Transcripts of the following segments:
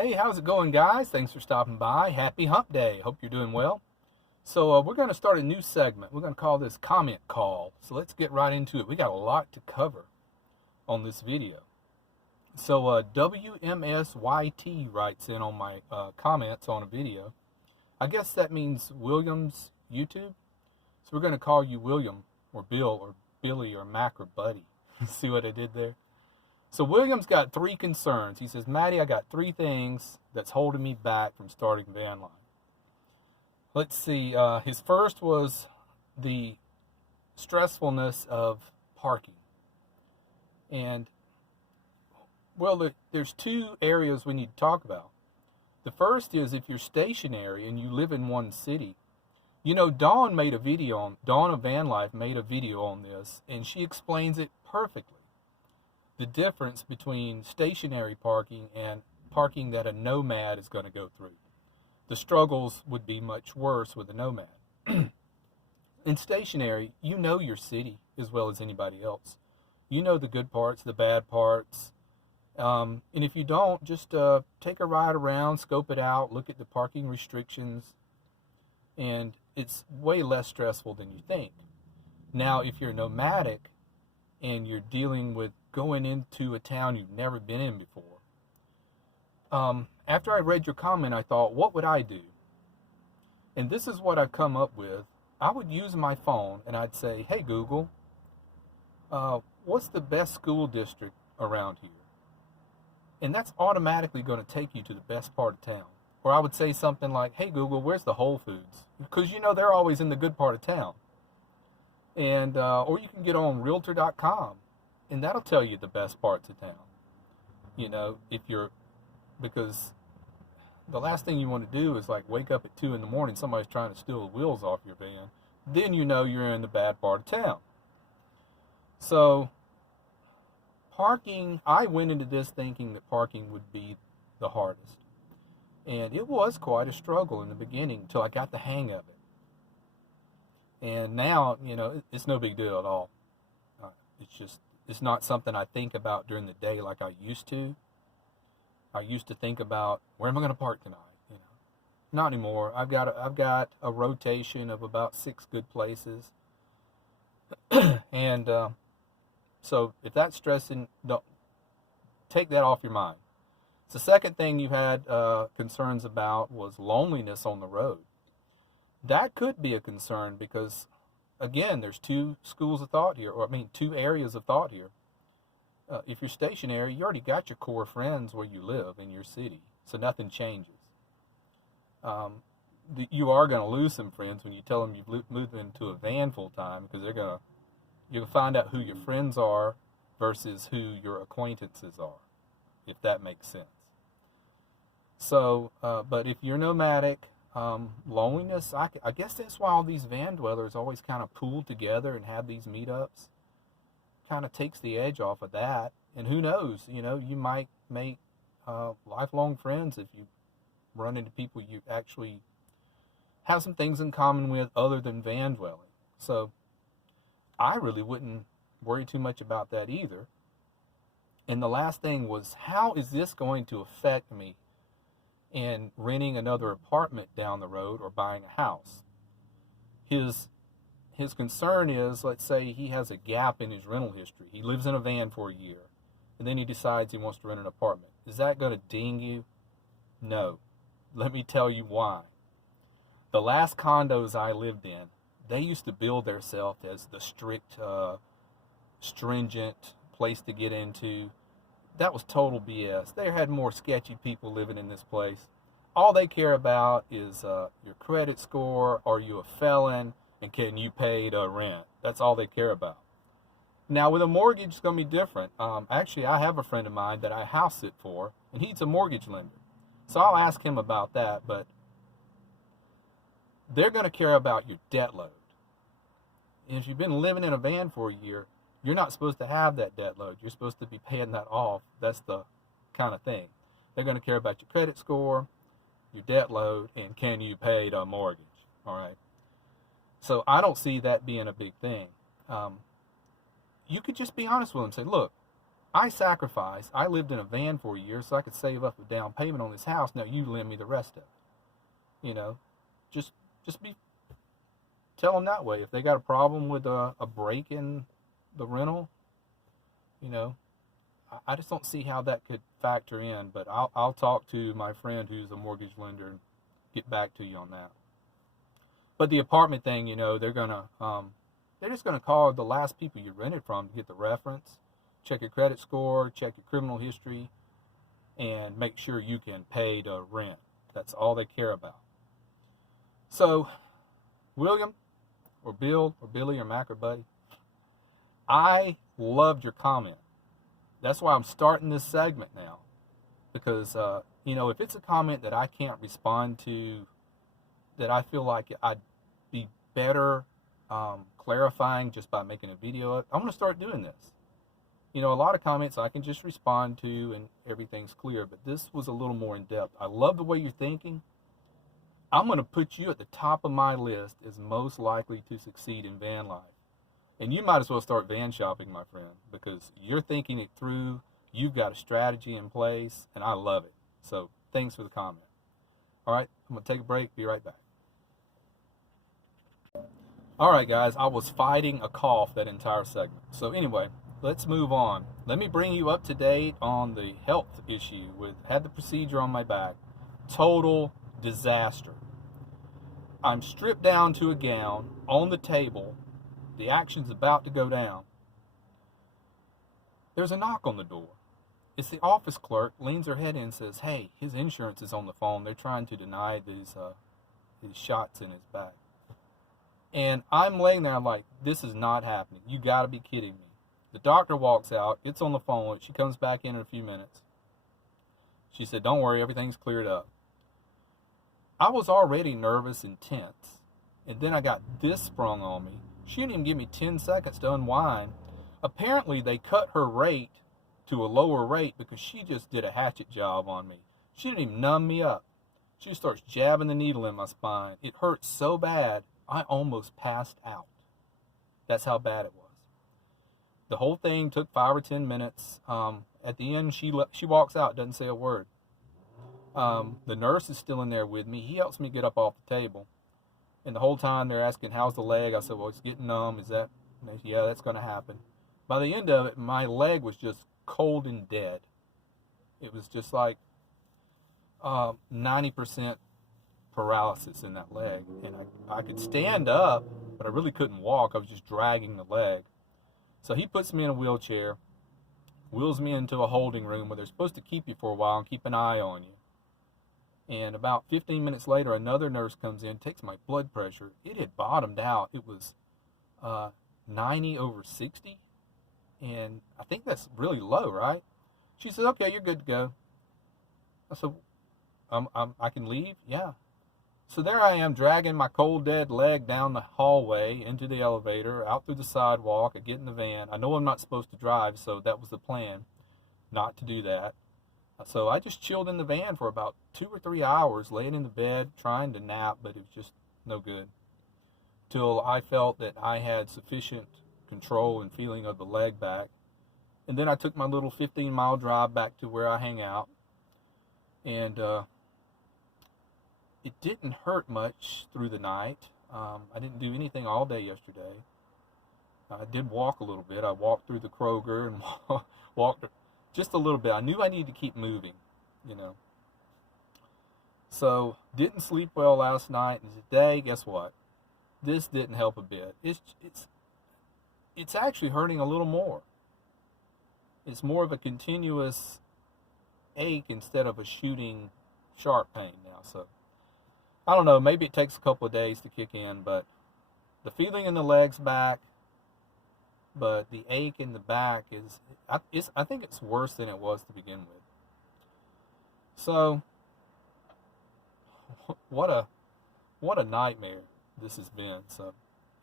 Hey, how's it going, guys? Thanks for stopping by. Happy Hump Day. Hope you're doing well. So, we're going to start a new segment. We're going to call this Comment Call. So, let's get right into it. We got a lot to cover on this video. So, WMSYT writes in on my comments on a video. I guess that means William's YouTube. So, we're going to call you William or Bill or Billy or Mac or Buddy. See what I did there? So William's got three concerns. He says, Maddie, I got three things that's holding me back from starting van life. Let's see. His first was the stressfulness of parking. And, well, there's two areas we need to talk about. The first is if you're stationary and you live in one city. You know, Dawn of Van Life made a video on this, and she explains it perfectly. The difference between stationary parking and parking that a nomad is going to go through. The struggles would be much worse with a nomad. In stationary, you know your city as well as anybody else. You know the good parts, the bad parts. And if you don't, just take a ride around, scope it out, look at the parking restrictions, and it's way less stressful than you think. Now, if you're nomadic and you're dealing with going into a town you've never been in before. After I read your comment, I thought, what would I do? And this is what I've come up with. I would use my phone and I'd say, hey, Google, what's the best school district around here? And that's automatically going to take you to the best part of town. Or I would say something like, hey, Google, where's the Whole Foods? Because you know they're always in the good part of town. And or you can get on Realtor.com. And that'll tell you the best parts of town. You know, because the last thing you want to do is like wake up at 2 in the morning, somebody's trying to steal the wheels off your van. Then you know you're in the bad part of town. So, parking, I went into this thinking that parking would be the hardest. And it was quite a struggle in the beginning until I got the hang of it. And now, you know, it's no big deal at all. It's not something I think about during the day like I used to. I used to think about, where am I going to park tonight? You know, not anymore. I've got a rotation of about 6 good places, and so if that's stressing, don't take that off your mind. The second thing you had concerns about was loneliness on the road. That could be a concern because, again, there's two schools of thought here, two areas of thought here. If you're stationary, you already got your core friends where you live in your city, so nothing changes. You are going to lose some friends when you tell them you've moved into a van full time because you'll find out who your friends are versus who your acquaintances are, if that makes sense. So, but if you're nomadic, loneliness, I guess that's why all these van dwellers always kind of pool together and have these meetups. Kind of takes the edge off of that. And who knows, you know, you might make lifelong friends if you run into people you actually have some things in common with other than van dwelling. So I really wouldn't worry too much about that either. And the last thing was, how is this going to affect me in renting another apartment down the road or buying a house? His concern is, let's say he has a gap in his rental history. He lives in a van for a year, and then he decides he wants to rent an apartment. Is that going to ding you? No. Let me tell you why. The last condos I lived in, they used to bill themselves as the strict, stringent place to get into. That was total BS. They had more sketchy people living in this place. All they care about is your credit score, are you a felon, and can you pay the rent? That's all they care about. Now, with a mortgage, it's going to be different. Actually, I have a friend of mine that I house sit for, and he's a mortgage lender. So I'll ask him about that, but they're going to care about your debt load. And if you've been living in a van for a year, you're not supposed to have that debt load. You're supposed to be paying that off. That's the kind of thing. They're going to care about your credit score, your debt load, and can you pay the mortgage, all right? So I don't see that being a big thing. You could just be honest with them. Say, look, I sacrificed. I lived in a van for a year so I could save up a down payment on this house. Now you lend me the rest of it. You know, just be tell them that way. If they got a problem with a break in the rental, you know, I just don't see how that could factor in. But I'll talk to my friend who's a mortgage lender and get back to you on that. But the apartment thing, you know, they're just gonna call the last people you rented from to get the reference, check your credit score, check your criminal history, and make sure you can pay to rent. That's all they care about. So, William, or Bill, or Billy, or Mac, or Buddy, I loved your comment. That's why I'm starting this segment now. Because, you know, if it's a comment that I can't respond to, that I feel like I'd be better clarifying just by making a video of, I'm going to start doing this. You know, a lot of comments I can just respond to and everything's clear, but this was a little more in depth. I love the way you're thinking. I'm going to put you at the top of my list as most likely to succeed in van life. And you might as well start van shopping, my friend, because you're thinking it through. You've got a strategy in place, and I love it. So thanks for the comment. All right, I'm going to take a break. Be right back. All right, guys, I was fighting a cough that entire segment. So anyway, let's move on. Let me bring you up to date on the health issue. Had the procedure on my back. Total disaster. I'm stripped down to a gown on the table. The action's about to go down. There's a knock on the door. It's the office clerk, leans her head in and says, hey, his insurance is on the phone. They're trying to deny these shots in his back. And I'm laying there, I'm like, this is not happening. You got to be kidding me. The doctor walks out. It's on the phone. She comes back in a few minutes. She said, don't worry, everything's cleared up. I was already nervous and tense. And then I got this sprung on me. She didn't even give me 10 seconds to unwind. Apparently, they cut her rate to a lower rate because she just did a hatchet job on me. She didn't even numb me up. She starts jabbing the needle in my spine. It hurt so bad, I almost passed out. That's how bad it was. The whole thing took 5 or 10 minutes. At the end, she walks out, doesn't say a word. The nurse is still in there with me. He helps me get up off the table. And the whole time they're asking, how's the leg? I said, well, it's getting numb. Is that? And they said, yeah, that's going to happen. By the end of it, my leg was just cold and dead. It was just like 90% paralysis in that leg. And I could stand up, but I really couldn't walk. I was just dragging the leg. So he puts me in a wheelchair, wheels me into a holding room where they're supposed to keep you for a while and keep an eye on you. And about 15 minutes later, another nurse comes in, takes my blood pressure. It had bottomed out. It was 90/60. And I think that's really low, right? She says, okay, you're good to go. I said, I can leave? Yeah. So there I am, dragging my cold, dead leg down the hallway, into the elevator, out through the sidewalk. I get in the van. I know I'm not supposed to drive, so that was the plan, not to do that. So I just chilled in the van for about 2 or 3 hours, laying in the bed, trying to nap, but it was just no good. Till I felt that I had sufficient control and feeling of the leg back. And then I took my little 15-mile drive back to where I hang out. And it didn't hurt much through the night. I didn't do anything all day yesterday. I did walk a little bit. I walked through the Kroger and walked just a little bit. I knew I needed to keep moving, you know. So, didn't sleep well last night. And today, guess what? This didn't help a bit. It's actually hurting a little more. It's more of a continuous ache instead of a shooting sharp pain now. So, I don't know. Maybe it takes a couple of days to kick in, but the feeling in the leg's back. But the ache in the back I think it's worse than it was to begin with. So, what a nightmare this has been. So,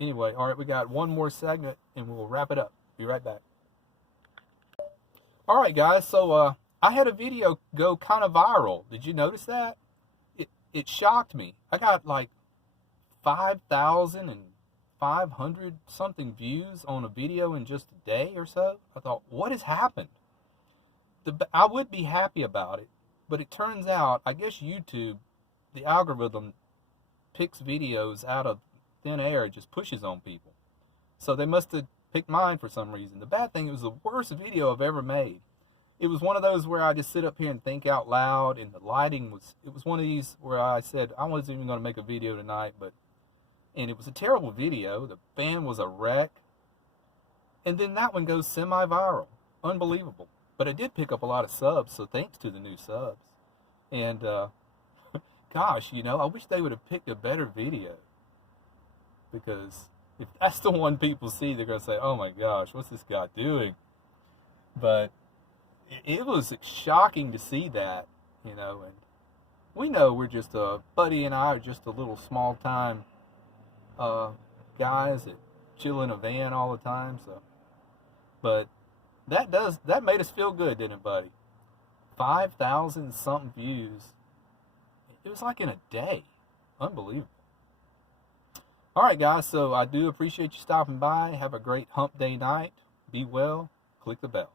anyway, all right, we got one more segment, and we'll wrap it up. Be right back. All right, guys. So, I had a video go kind of viral. Did you notice that? It shocked me. I got like 5,500 something views on a video in just a day or so. I thought, what has happened? I would be happy about it, but it turns out, I guess YouTube, the algorithm picks videos out of thin air and just pushes on people. So they must have picked mine for some reason. The bad thing, it was the worst video I've ever made. It was one of those where I just sit up here and think out loud, and the lighting was, it was one of these where I said I wasn't even going to make a video tonight, and it was a terrible video. The band was a wreck. And then that one goes semi-viral. Unbelievable. But it did pick up a lot of subs, so thanks to the new subs. And, gosh, you know, I wish they would have picked a better video. Because if that's the one people see, they're going to say, oh my gosh, what's this guy doing? But it was shocking to see that, you know. And we know we're just, Buddy and I are just a little small-time guys that chill in a van all the time, so. But that made us feel good, didn't it, Buddy? 5,000 something views. It was like in a day. Unbelievable. All right, guys, so I do appreciate you stopping by. Have a great hump day night. Be well. Click the bell.